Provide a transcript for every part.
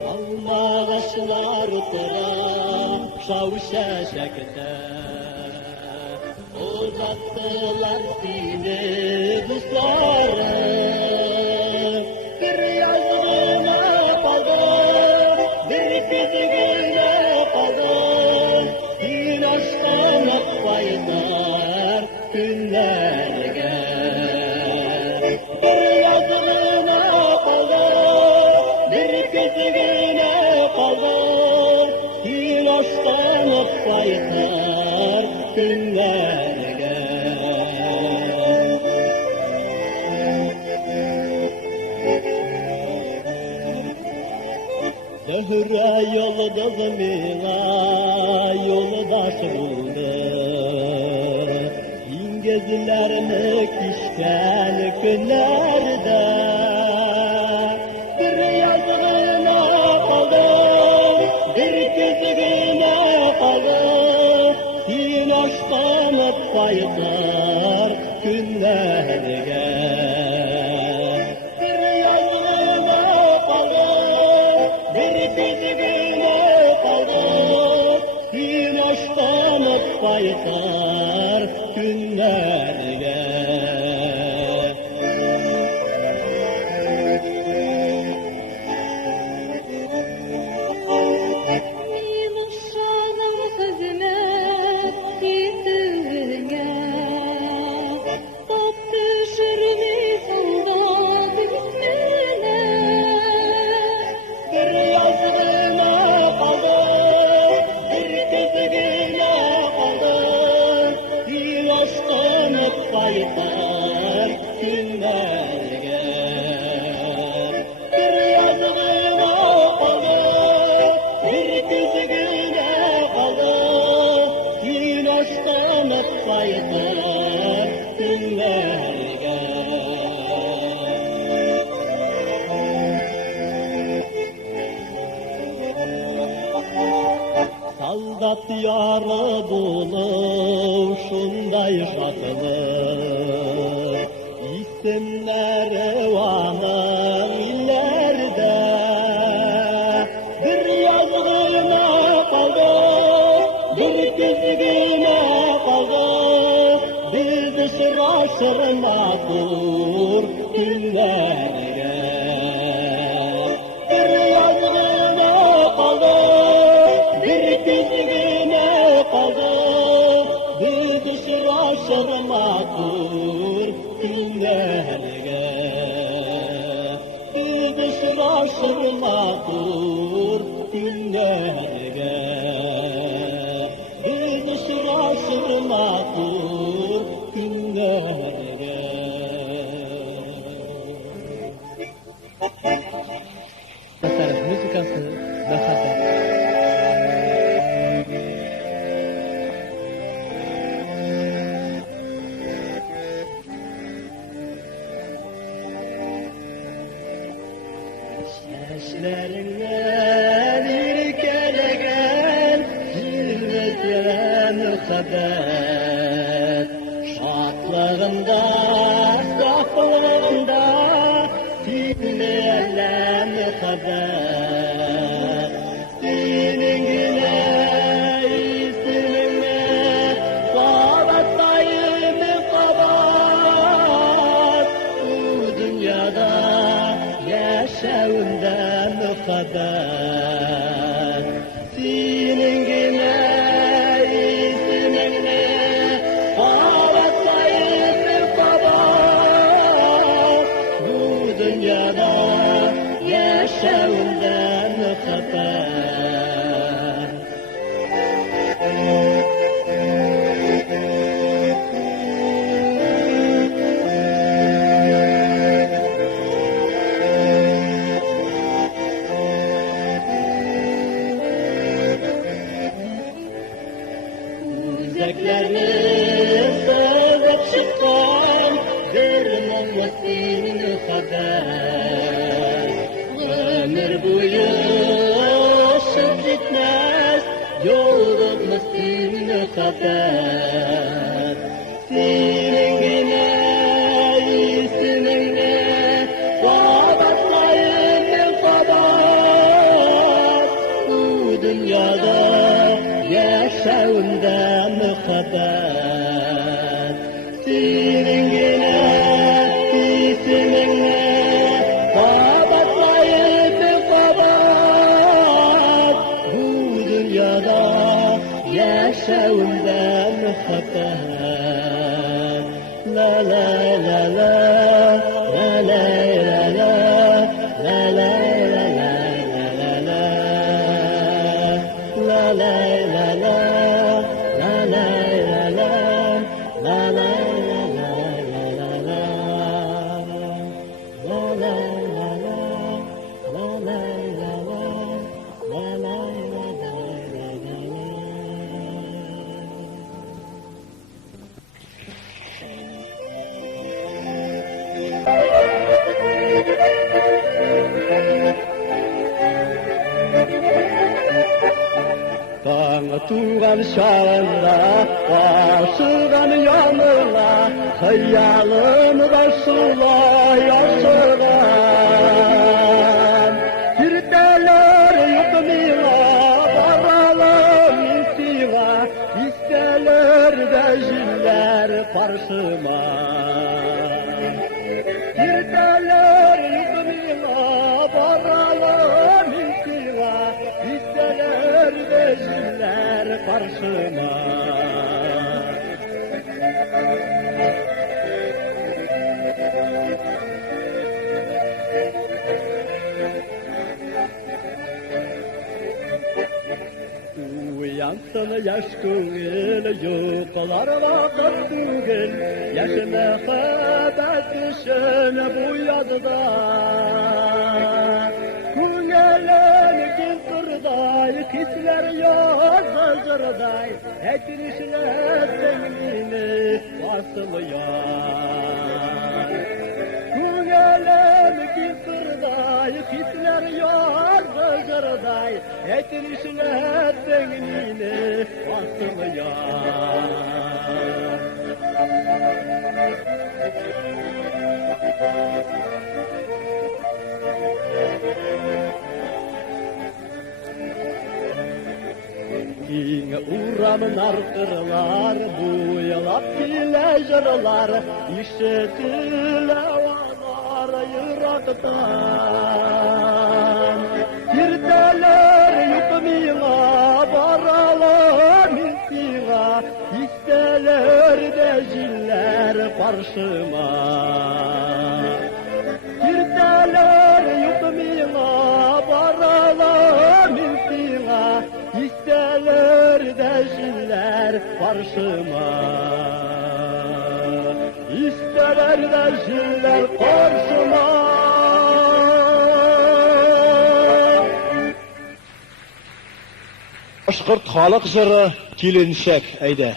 Alma ağaçlar oturan şavşaşakta uzattılar seni dostları. Bir yazgına kaldı, bir kızgına kaldı, din aşktan akbaylar günlerge. Bir yazgına kaldı, bir kızgına kaldı, din aşktan akbaylar günlerge. Zöhre yoldaş mına yoldaş buldu, İngizlerini kişken günlerde. Bir yazgına kaldı, bir kızgına kaldı, din aşktan akbaylar günlerge. Bir yazgına kaldı, bir kızgına kaldı, din aşktan akbaylar günlerge. Uşağım hizmet ettiğine, top düşürmüş soldat ismine. Bir yazgına kaldı, bir kızgına kaldı, din aşktan akbaylar günlerge. Bir yazgına kaldı, bir kızgına kaldı, din aşktan akbaylar günlerge. Saldat yarı bulup şunday şakılır, isimleri vanın illerde. Bir yazgına kaldı, bir kızgına kaldı, bizi sırasırma kur günlerge. Bir yazgına kaldı, bir kızgına kaldı, bizi sırasırma kur günlerge. Bizi sırasırma kur günlerge. Bizi sırasırma kur günlerge. Tasarruf müzikası Muhabbet. Çeşmelerinden irkelegen zilmetyen muhabbet. Şatlığında, saflığında dinleyen muhabbet. Dinine, ismine, salatayım kabat. Bu dünyada yaşağından muhabbet. Senin güne isminle ağlatayım kabat. Bu dünyada yaşağından muhabbet. Yüzeklerini sözüp çıkan bir mumlusin haber. Ömür boyu ışık gitmez, yolun musin haber. Senin güne isminle sabatlayın kadar. yaşağında muhabbet. Senin yine isminle babatlayıp babat. Bu dünyada yaşağında muhabbet. La la la la la la la la la la la la Tuğan şağında, basıgan yanına, hayalım başına yaşıran. Hirteler yutmila, varalım istiva, isteler de jiller parşıma. Hirteler yutmila, varalım istiva, isteler de jiller karşıma. Uyansın yaş kılgın, yoklar vakit tügün, yaşına haber düşün bu yazda. Kungelen kırday, kisler yazırday, etmişler zemini basılıyor. Kungelen kırday, kisler yazırday, etmişler zemini basılıyor. Yine uğramın arkırlar, buyalap bile jırlar, işitile valar yıraktan. Hirteler yutmila, varalar misiva, isteler de jiller karşıma. Hirteler yutmila, varalar misiva, İsteler de jiller karşıma. İsteler de jiller karşıma. Başkırt halk jırı kilinşek eyde.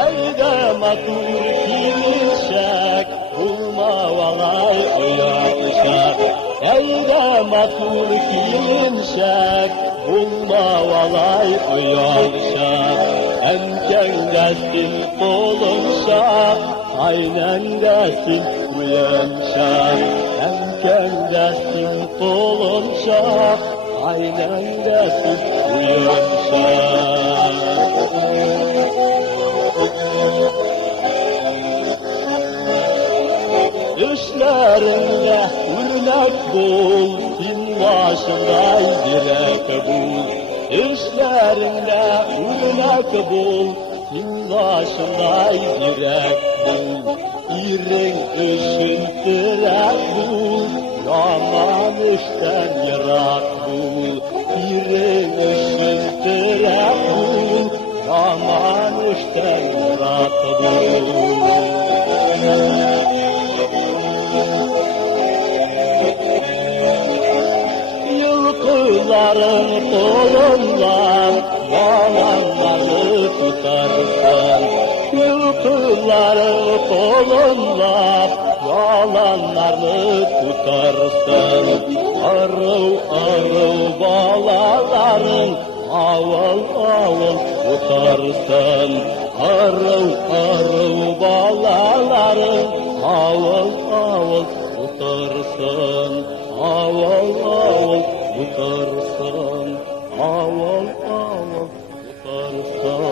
Eyde matur kilinşek, bulma valay uyakşak. Eyde matur kilinşek, bulma valay uyakşak. Emkendesin kolunşak, aynendesin uyanşak. Emkendesin kolunşak, aynendesin uyanşak. Düşlerinde ürnek bul, din başınday direk bul. Düşlerinde ürnek bul, din başınday direk bul. İrin ışın direk bul, yaman işten yırak bul. İrin ışın direk bul, yaman işten yırak bul. Yılkıların kolundan yalanları tutarsın. Yılkıların kolundan yalanları tutarsın. Arıl arıl balaların avul avul tutarsın. Arı balalarım avul utarsın, avul utarsın, avul utarsın.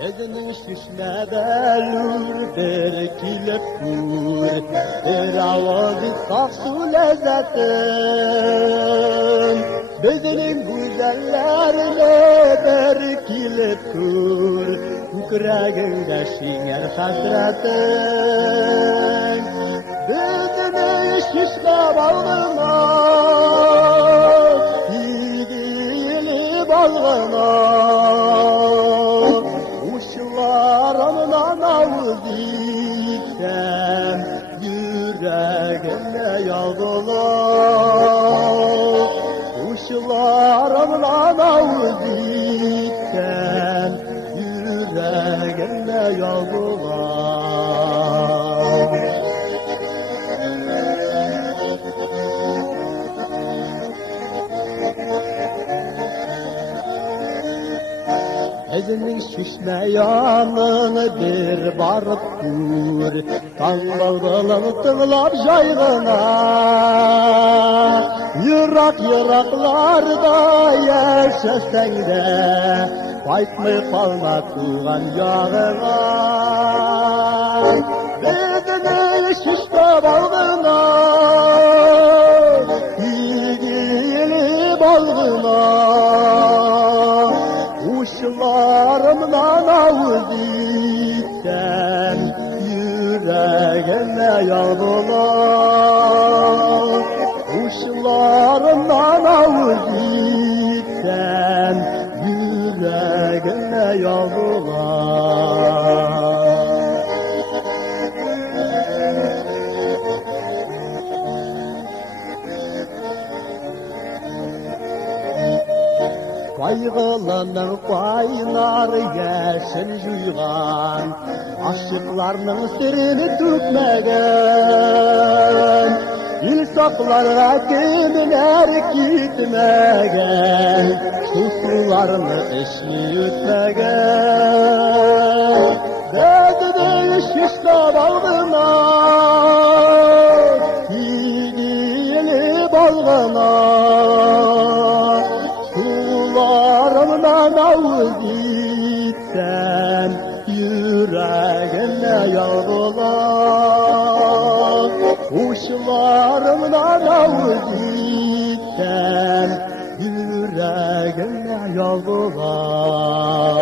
Gözünün şişme belur bir kilip kur, bir avazı saksı lezzetin. Gözünün güzellerine bir kilip kur, yüreğinde şinger hasretin. Gözünün şişme balgına, ilgili balgına. Uşlarımdan avuzikten yüreğimde yağdılar. Uşlarımdan avuzikten yüreğimde yağdılar. Ezinin şişme yanını bir barıp kur, Tanrı'nın tığlap jayrına. Yıraklarda yaşasan de, Baytmay kalma tuğan yağına. Ezinin şişme balgına, ilgili balgına. Uşlarımdan avuzikten yüreğime yağdılar. Uşlarımdan avuzikten yüreğime yağdılar. Kaygılanın kaynar yeşil juygan, aşıklarının sırrını tükmegen, İlsaklarga kimler gitmegen, Susularını eşli ütmegen. Bezdi şişte balgına, ilgili balgına. Sularımdan avuzikten yüreğime yağdılar. Uşlarımdan avuzikten yüreğime yağdılar.